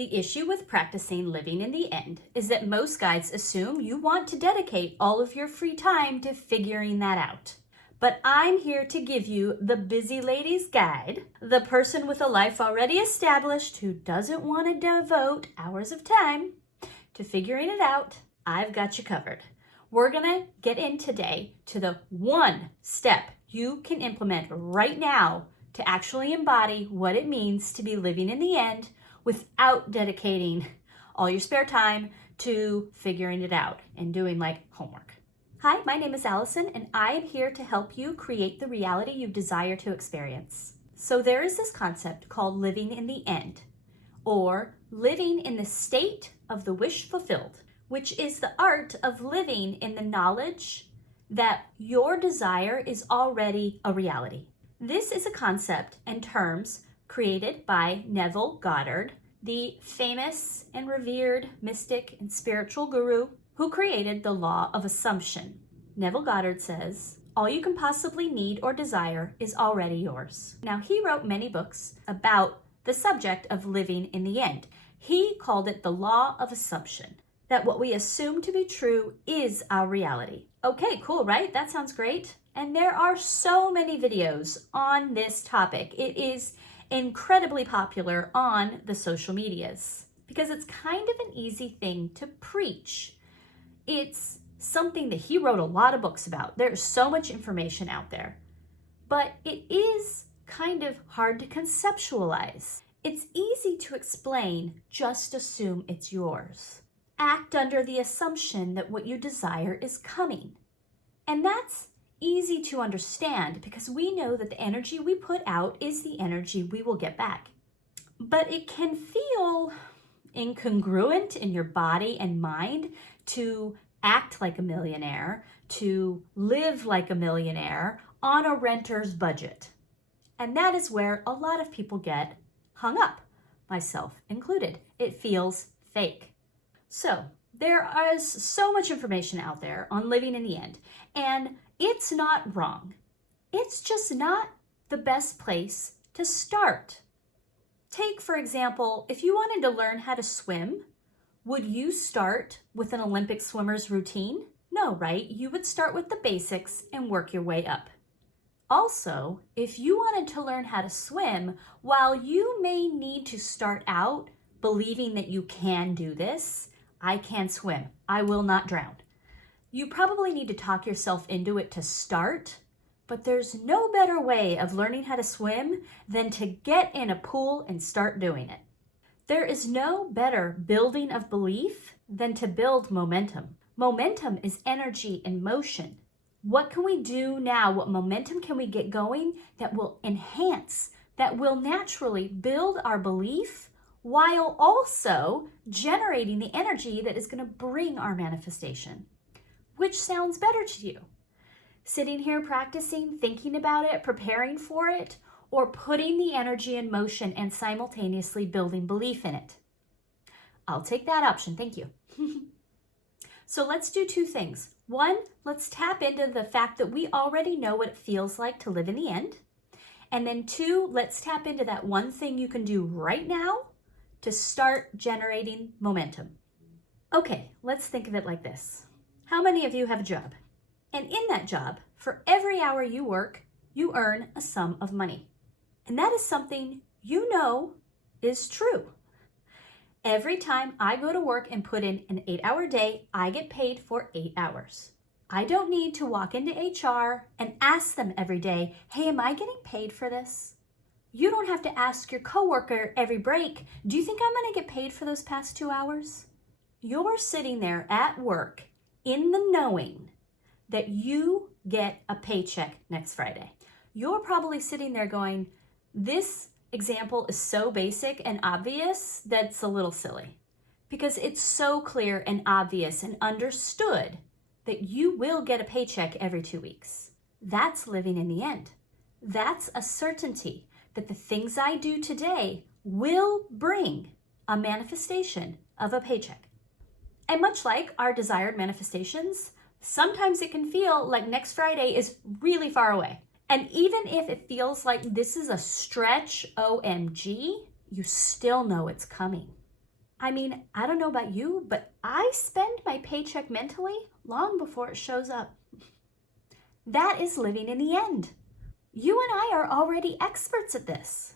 The issue with practicing living in the end is that most guides assume you want to dedicate all of your free time to figuring that out. But I'm here to give you the busy lady's guide, the person with a life already established who doesn't want to devote hours of time to figuring it out. I've got you covered. We're going to get in today to the one step you can implement right now to actually embody what it means to be living in the end without dedicating all your spare time to figuring it out and doing like homework. Hi, my name is Allison, and I am here to help you create the reality you desire to experience. So there is this concept called living in the end, or living in the state of the wish fulfilled, which is the art of living in the knowledge that your desire is already a reality. This is a concept and terms created by Neville Goddard, the famous and revered mystic and spiritual guru who created the law of assumption. Neville Goddard says, all you can possibly need or desire is already yours. Now, he wrote many books about the subject of living in the end. He called it the law of assumption, that what we assume to be true is our reality. Okay, cool, right? That sounds great. And there are so many videos on this topic. It is incredibly popular on the social medias because it's kind of an easy thing to preach. It's something that he wrote a lot of books about. There's so much information out there, but it is kind of hard to conceptualize. It's easy to explain, just assume it's yours. Act under the assumption that what you desire is coming. And that's easy to understand because we know that the energy we put out is the energy we will get back. But it can feel incongruent in your body and mind to act like a millionaire, to live like a millionaire on a renter's budget. And that is where a lot of people get hung up, myself included. It feels fake. So there is so much information out there on living in the end, and it's not wrong. It's just not the best place to start. Take, for example, if you wanted to learn how to swim, would you start with an Olympic swimmer's routine? No, right? You would start with the basics and work your way up. Also, if you wanted to learn how to swim, while you may need to start out believing that you can do this, I can swim, I will not drown. You probably need to talk yourself into it to start, but there's no better way of learning how to swim than to get in a pool and start doing it. There is no better building of belief than to build momentum. Momentum is energy in motion. What can we do now? What momentum can we get going that will enhance, that will naturally build our belief while also generating the energy that is going to bring our manifestation? Which sounds better to you? Sitting here practicing, thinking about it, preparing for it, or putting the energy in motion and simultaneously building belief in it? I'll take that option, thank you. So let's do two things. One, let's tap into the fact that we already know what it feels like to live in the end. And then two, let's tap into that one thing you can do right now to start generating momentum. Okay, let's think of it like this. How many of you have a job? And in that job, for every hour you work, you earn a sum of money. And that is something you know is true. Every time I go to work and put in an 8-hour day, I get paid for 8 hours. I don't need to walk into HR and ask them every day, hey, am I getting paid for this? You don't have to ask your coworker every break, do you think I'm going to get paid for those past 2 hours? You're sitting there at work in the knowing that you get a paycheck next Friday. You're probably sitting there going, this example is so basic and obvious that's a little silly, because it's so clear and obvious and understood that you will get a paycheck every 2 weeks. That's living in the end. That's a certainty that the things I do today will bring a manifestation of a paycheck. And much like our desired manifestations, sometimes it can feel like next Friday is really far away. And even if it feels like this is a stretch, OMG, you still know it's coming. I mean, I don't know about you, but I spend my paycheck mentally long before it shows up. That is living in the end. You and I are already experts at this.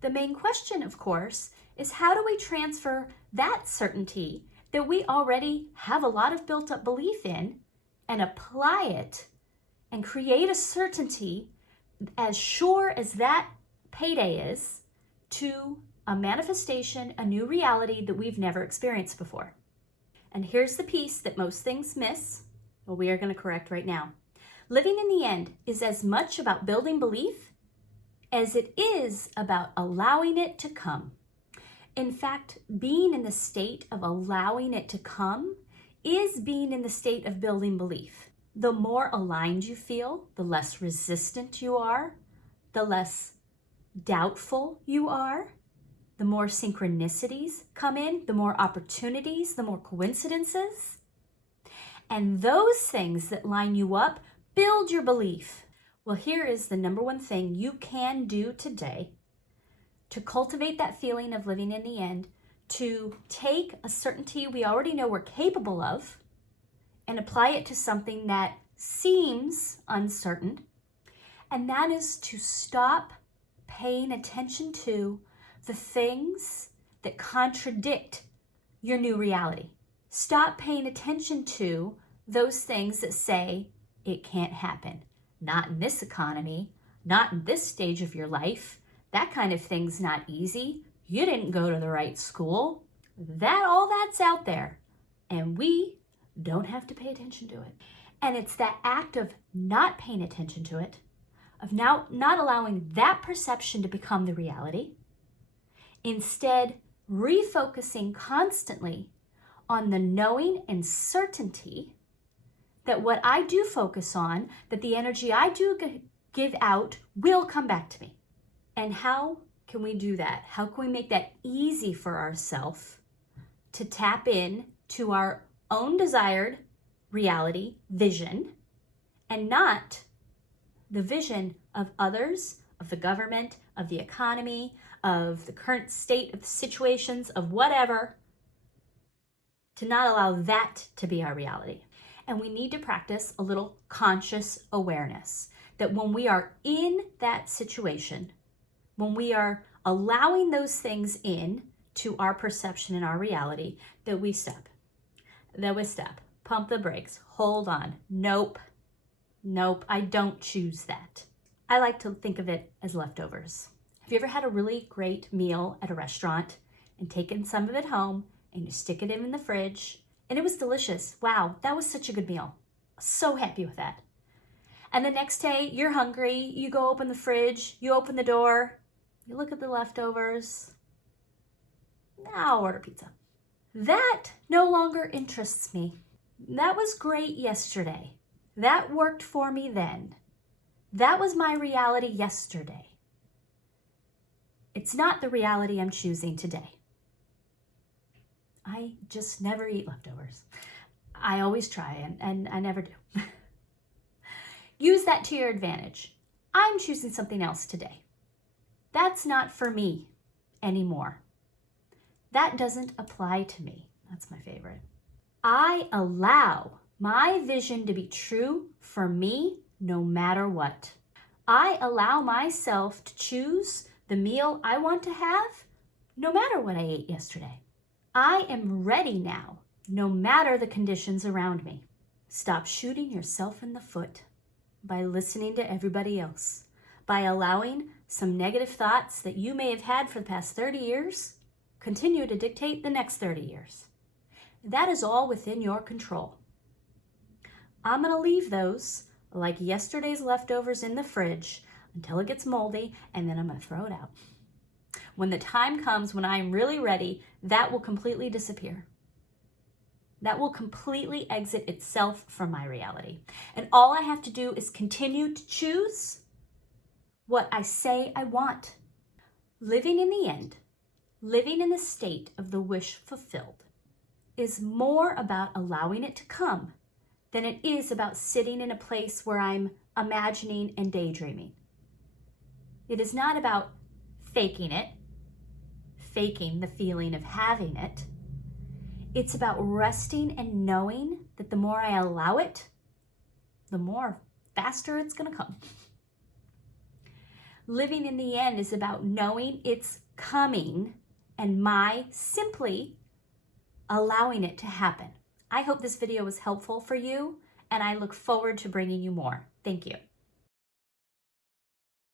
The main question, of course, is how do we transfer that certainty that we already have a lot of built up belief in and apply it and create a certainty as sure as that payday is to a manifestation, a new reality that we've never experienced before. And here's the piece that most things miss, but we are going to correct right now. Living in the end is as much about building belief as it is about allowing it to come. In fact, being in the state of allowing it to come is being in the state of building belief. The more aligned you feel, the less resistant you are, the less doubtful you are, the more synchronicities come in, the more opportunities, the more coincidences. And those things that line you up build your belief. Well, here is the number one thing you can do today to cultivate that feeling of living in the end, to take a certainty we already know we're capable of and apply it to something that seems uncertain. And that is to stop paying attention to the things that contradict your new reality. Stop paying attention to those things that say it can't happen. Not in this economy, not in this stage of your life. That kind of thing's not easy. You didn't go to the right school. All that's out there. And we don't have to pay attention to it. And it's that act of not paying attention to it, of now not allowing that perception to become the reality, instead refocusing constantly on the knowing and certainty that what I do focus on, that the energy I do give out will come back to me. And how can we do that? How can we make that easy for ourselves to tap in to our own desired reality, vision, and not the vision of others, of the government, of the economy, of the current state of situations, of whatever, to not allow that to be our reality. And we need to practice a little conscious awareness that when we are in that situation, when we are allowing those things in to our perception and our reality, that we stop, pump the brakes, hold on, nope, I don't choose that. I like to think of it as leftovers. Have you ever had a really great meal at a restaurant and taken some of it home and you stick it in the fridge and it was delicious? Wow, that was such a good meal. So happy with that. And the next day you're hungry, you go open the fridge, you open the door, you look at the leftovers. Now I'll order pizza. That no longer interests me. That was great yesterday. That worked for me then. That was my reality yesterday. It's not the reality I'm choosing today. I just never eat leftovers. I always try and I never do. Use that to your advantage. I'm choosing something else today. That's not for me anymore. That doesn't apply to me. That's my favorite. I allow my vision to be true for me no matter what. I allow myself to choose the meal I want to have no matter what I ate yesterday. I am ready now, no matter the conditions around me. Stop shooting yourself in the foot by listening to everybody else, by allowing some negative thoughts that you may have had for the past 30 years continue to dictate the next 30 years. That is all within your control. I'm going to leave those like yesterday's leftovers in the fridge until it gets moldy, and then I'm going to throw it out. When the time comes when I'm really ready, that will completely disappear. That will completely exit itself from my reality. And all I have to do is continue to choose what I say I want. Living in the end, living in the state of the wish fulfilled, is more about allowing it to come than it is about sitting in a place where I'm imagining and daydreaming. It is not about faking it, faking the feeling of having it. It's about resting and knowing that the more I allow it, the more faster it's going to come. Living in the end is about knowing it's coming and my simply allowing it to happen. I hope this video was helpful for you, and I look forward to bringing you more. Thank you.